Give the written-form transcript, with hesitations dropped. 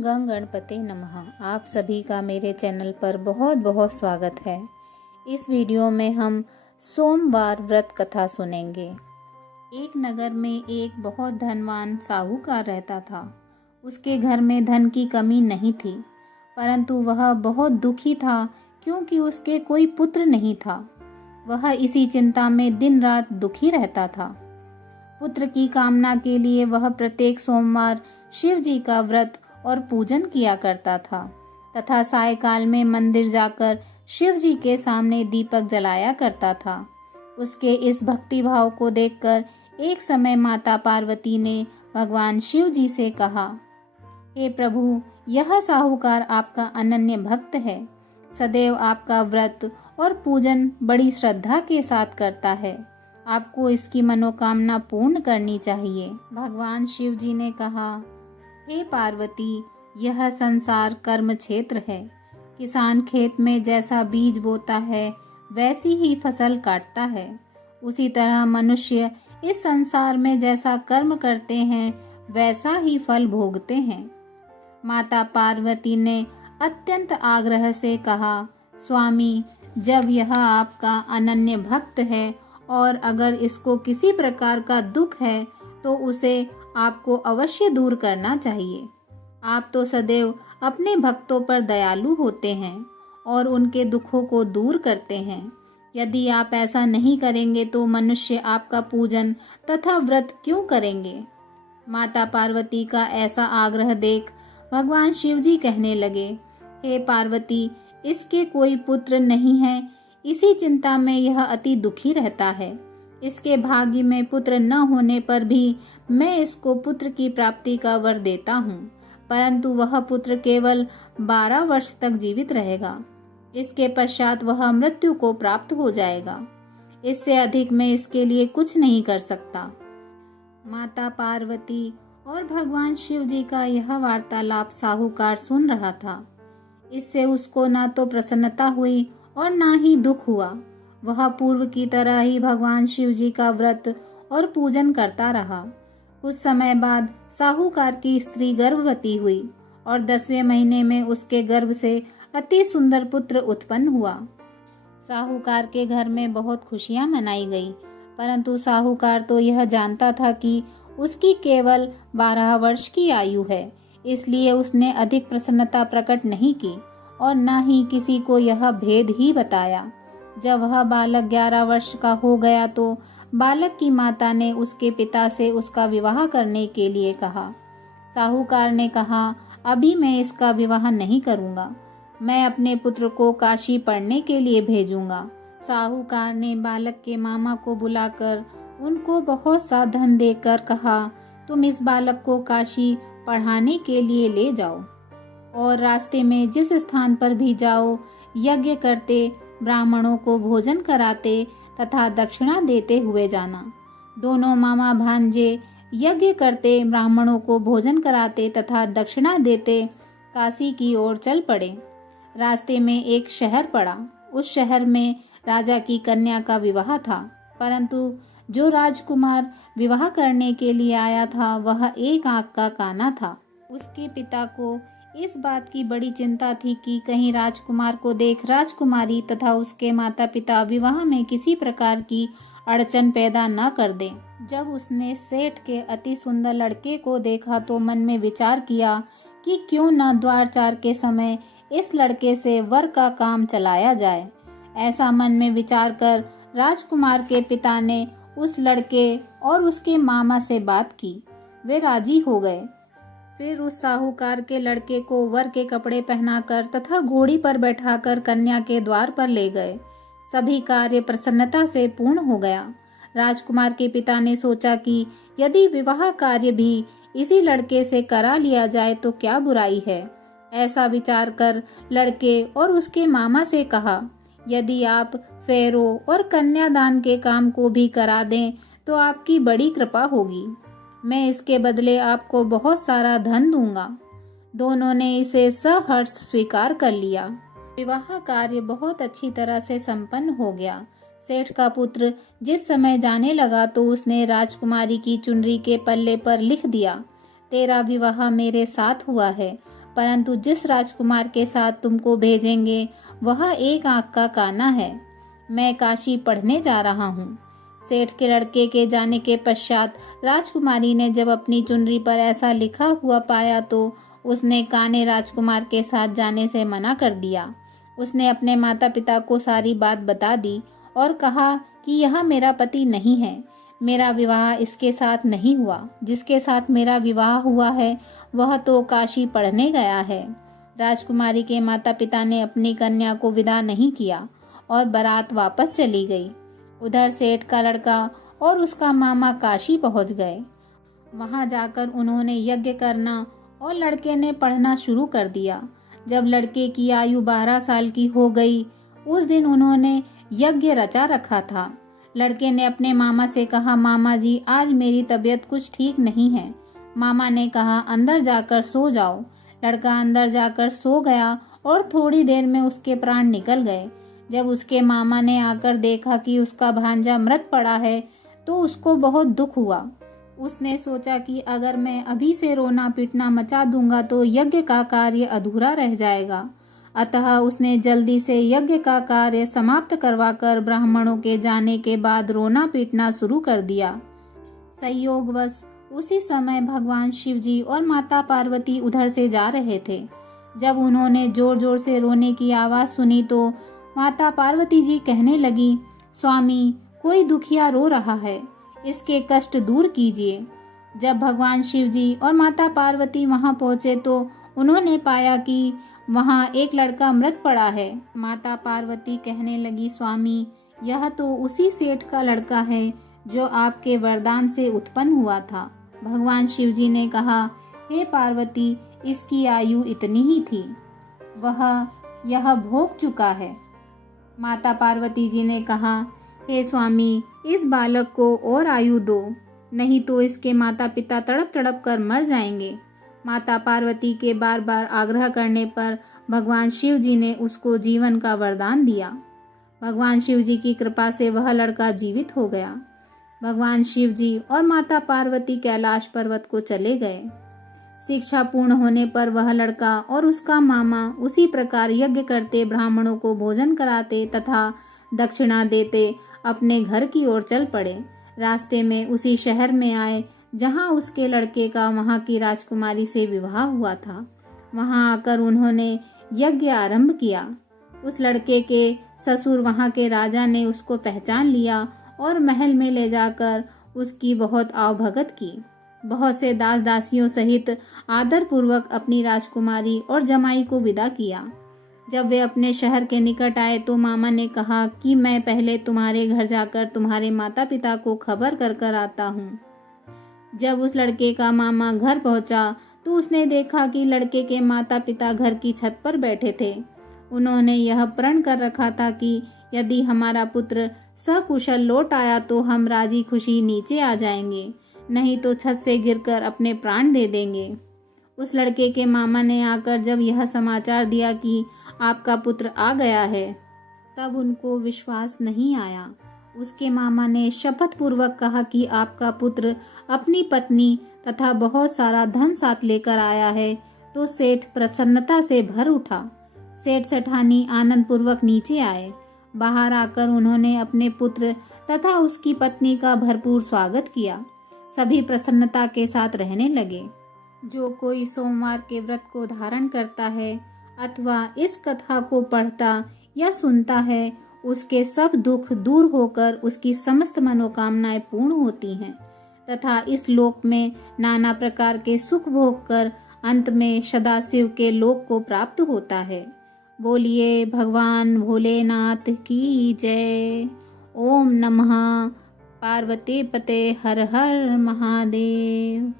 गं गणपते नमः। आप सभी का मेरे चैनल पर बहुत बहुत स्वागत है। इस वीडियो में हम सोमवार व्रत कथा सुनेंगे। एक नगर में एक बहुत धनवान साहूकार रहता था। उसके घर में धन की कमी नहीं थी, परंतु वह बहुत दुखी था क्योंकि उसके कोई पुत्र नहीं था। वह इसी चिंता में दिन रात दुखी रहता था। पुत्र की कामना के लिए वह प्रत्येक सोमवार शिव जी का व्रत और पूजन किया करता था तथा सायकाल में मंदिर जाकर शिव जी के सामने दीपक जलाया करता था। उसके इस भक्ति भाव को देखकर एक समय माता पार्वती ने भगवान शिव जी से कहा, हे प्रभु, यह साहूकार आपका अनन्य भक्त है। सदैव आपका व्रत और पूजन बड़ी श्रद्धा के साथ करता है। आपको इसकी मनोकामना पूर्ण करनी चाहिए। भगवान शिव जी ने कहा, हे पार्वती, यह संसार कर्म क्षेत्र है। किसान खेत में जैसा बीज बोता है वैसी ही फसल काटता है। उसी तरह मनुष्य इस संसार में जैसा कर्म करते हैं वैसा ही फल भोगते हैं। माता पार्वती ने अत्यंत आग्रह से कहा, स्वामी, जब यह आपका अनन्य भक्त है और अगर इसको किसी प्रकार का दुख है तो उसे आपको अवश्य दूर करना चाहिए। आप तो सदैव अपने भक्तों पर दयालु होते हैं और उनके दुखों को दूर करते हैं। यदि आप ऐसा नहीं करेंगे तो मनुष्य आपका पूजन तथा व्रत क्यों करेंगे? माता पार्वती का ऐसा आग्रह देख भगवान शिव जी कहने लगे, हे पार्वती, इसके कोई पुत्र नहीं है, इसी चिंता में यह अति दुखी रहता है। इसके भाग्य में पुत्र न होने पर भी मैं इसको पुत्र की प्राप्ति का वर देता हूँ, परंतु वह पुत्र केवल 12 वर्ष तक जीवित रहेगा। इसके पश्चात वह मृत्यु को प्राप्त हो जाएगा। इससे अधिक मैं इसके लिए कुछ नहीं कर सकता। माता पार्वती और भगवान शिव जी का यह वार्तालाप साहूकार सुन रहा था। इससे उसको ना तो प्रसन्नता हुई और ना ही दुख हुआ। वह पूर्व की तरह ही भगवान शिव जी का व्रत और पूजन करता रहा। कुछ समय बाद साहूकार की स्त्री गर्भवती हुई और 10वें महीने में उसके गर्भ से अति सुंदर पुत्र उत्पन्न हुआ। साहूकार के घर में बहुत खुशियां मनाई गई, परंतु साहूकार तो यह जानता था कि उसकी केवल 12 वर्ष की आयु है, इसलिए उसने अधिक प्रसन्नता प्रकट नहीं की और न ही किसी को यह भेद ही बताया। जब वह बालक 11 वर्ष का हो गया तो बालक की माता ने उसके पिता से उसका विवाह करने के लिए कहा। साहूकार ने कहा, अभी मैं इसका विवाह नहीं करूंगा, मैं अपने पुत्र को काशी पढ़ने के लिए भेजूंगा। साहूकार ने बालक के मामा को बुलाकर उनको बहुत सा धन देकर कहा, तुम इस बालक को काशी पढ़ाने के लिए ले जाओ और रास्ते में जिस स्थान पर भी जाओ यज्ञ करते, ब्राह्मणों को भोजन कराते तथा दक्षिणा देते हुए जाना। दोनों मामा भांजे यज्ञ करते, ब्राह्मणों को भोजन कराते तथा दक्षिणा देते काशी की ओर चल पड़े। रास्ते में एक शहर पड़ा। उस शहर में राजा की कन्या का विवाह था, परंतु जो राजकुमार विवाह करने के लिए आया था वह एक आंख का काना था। उसके पिता को इस बात की बड़ी चिंता थी कि कहीं राजकुमार को देख राजकुमारी तथा उसके माता पिता विवाह में किसी प्रकार की अड़चन पैदा न कर दें। जब उसने सेठ के अति सुंदर लड़के को देखा तो मन में विचार किया कि क्यों न द्वारचार के समय इस लड़के से वर का काम चलाया जाए। ऐसा मन में विचार कर राजकुमार के पिता ने उस लड़के और उसके मामा से बात की। वे राजी हो गए। फिर उस साहूकार के लड़के को वर के कपड़े पहनाकर तथा घोड़ी पर बैठाकर कन्या के द्वार पर ले गए। सभी कार्य प्रसन्नता से पूर्ण हो गया। राजकुमार के पिता ने सोचा कि यदि विवाह कार्य भी इसी लड़के से करा लिया जाए तो क्या बुराई है। ऐसा विचार कर लड़के और उसके मामा से कहा, यदि आप फेरो और कन्यादान के काम को भी करा दें तो आपकी बड़ी कृपा होगी। मैं इसके बदले आपको बहुत सारा धन दूंगा। दोनों ने इसे सहर्ष स्वीकार कर लिया। विवाह कार्य बहुत अच्छी तरह से संपन्न हो गया। सेठ का पुत्र जिस समय जाने लगा तो उसने राजकुमारी की चुनरी के पल्ले पर लिख दिया, तेरा विवाह मेरे साथ हुआ है, परंतु जिस राजकुमार के साथ तुमको भेजेंगे वह एक आंख का काना है। मैं काशी पढ़ने जा रहा हूँ। सेठ के लड़के के जाने के पश्चात राजकुमारी ने जब अपनी चुनरी पर ऐसा लिखा हुआ पाया तो उसने काने राजकुमार के साथ जाने से मना कर दिया। उसने अपने माता पिता को सारी बात बता दी और कहा कि यह मेरा पति नहीं है, मेरा विवाह इसके साथ नहीं हुआ। जिसके साथ मेरा विवाह हुआ है वह तो काशी पढ़ने गया है। राजकुमारी के माता पिता ने अपनी कन्या को विदा नहीं किया और बारात वापस चली गई। उधर सेठ का लड़का और उसका मामा काशी पहुंच गए। वहां जाकर उन्होंने यज्ञ करना और लड़के ने पढ़ना शुरू कर दिया। जब लड़के की आयु 12 साल की हो गई, उस दिन उन्होंने यज्ञ रचा रखा था। लड़के ने अपने मामा से कहा, मामा जी आज मेरी तबीयत कुछ ठीक नहीं है। मामा ने कहा, अंदर जाकर सो जाओ। लड़का अंदर जाकर सो गया और थोड़ी देर में उसके प्राण निकल गए। जब उसके मामा ने आकर देखा कि उसका भांजा मृत पड़ा है तो उसको बहुत दुख हुआ। उसने सोचा कि अगर मैं अभी से रोना पीटना मचा दूंगा तो यज्ञ का कार्य अधूरा रह जाएगा। अतः उसने जल्दी से यज्ञ का कार्य समाप्त करवाकर ब्राह्मणों के जाने के बाद रोना पीटना शुरू कर दिया। संयोगवश उसी समय भगवान शिवजी और माता पार्वती उधर से जा रहे थे। जब उन्होंने जोर जोर से रोने की आवाज सुनी तो माता पार्वती जी कहने लगी, स्वामी कोई दुखिया रो रहा है, इसके कष्ट दूर कीजिए। जब भगवान शिवजी और माता पार्वती वहां पहुंचे तो उन्होंने पाया कि वहां एक लड़का मृत पड़ा है। माता पार्वती कहने लगी, स्वामी यह तो उसी सेठ का लड़का है जो आपके वरदान से उत्पन्न हुआ था। भगवान शिवजी ने कहा, हे पार्वती इसकी आयु इतनी ही थी, वह यह भोग चुका है। माता पार्वती जी ने कहा, हे स्वामी इस बालक को और आयु दो, नहीं तो इसके माता पिता तड़प तड़प कर मर जाएंगे। माता पार्वती के बार बार आग्रह करने पर भगवान शिव जी ने उसको जीवन का वरदान दिया। भगवान शिव जी की कृपा से वह लड़का जीवित हो गया। भगवान शिव जी और माता पार्वती कैलाश पर्वत को चले गए। शिक्षा पूर्ण होने पर वह लड़का और उसका मामा उसी प्रकार यज्ञ करते, ब्राह्मणों को भोजन कराते तथा दक्षिणा देते अपने घर की ओर चल पड़े। रास्ते में उसी शहर में आए जहां उसके लड़के का वहां की राजकुमारी से विवाह हुआ था। वहां आकर उन्होंने यज्ञ आरंभ किया। उस लड़के के ससुर वहां के राजा ने उसको पहचान लिया और महल में ले जाकर उसकी बहुत आवभगत की। बहुत से दास दासियों सहित आदर पूर्वक अपनी राजकुमारी और जमाई को विदा किया। जब वे अपने शहर के निकट आए तो मामा ने कहा कि मैं पहले तुम्हारे घर जाकर तुम्हारे माता पिता को खबर कर कर आता हूँ। जब उस लड़के का मामा घर पहुंचा तो उसने देखा कि लड़के के माता पिता घर की छत पर बैठे थे। उन्होंने यह प्रण कर रखा था कि यदि हमारा पुत्र सकुशल लौट आया तो हम राजी खुशी नीचे आ जाएंगे, नहीं तो छत से गिरकर अपने प्राण दे देंगे। उस लड़के के मामा ने आकर जब यह समाचार दिया कि आपका पुत्र आ गया है, तब उनको विश्वास नहीं आया। उसके मामा ने शपथ पूर्वक कहा कि आपका पुत्र अपनी पत्नी तथा बहुत सारा धन साथ लेकर आया है। तो सेठ प्रसन्नता से भर उठा। सेठ सेठानी आनंद पूर्वक नीचे आए। बाहर आकर उन्होंने अपने पुत्र तथा उसकी पत्नी का भरपूर स्वागत किया। सभी प्रसन्नता के साथ रहने लगे। जो कोई सोमवार के व्रत को धारण करता है अथवा इस कथा को पढ़ता या सुनता है, उसके सब दुख दूर होकर उसकी समस्त मनोकामनाएं पूर्ण होती हैं तथा इस लोक में नाना प्रकार के सुख भोग कर अंत में सदाशिव के लोक को प्राप्त होता है। बोलिए भगवान भोलेनाथ की जय। ओम नमः पार्वती पते हर हर महादेव।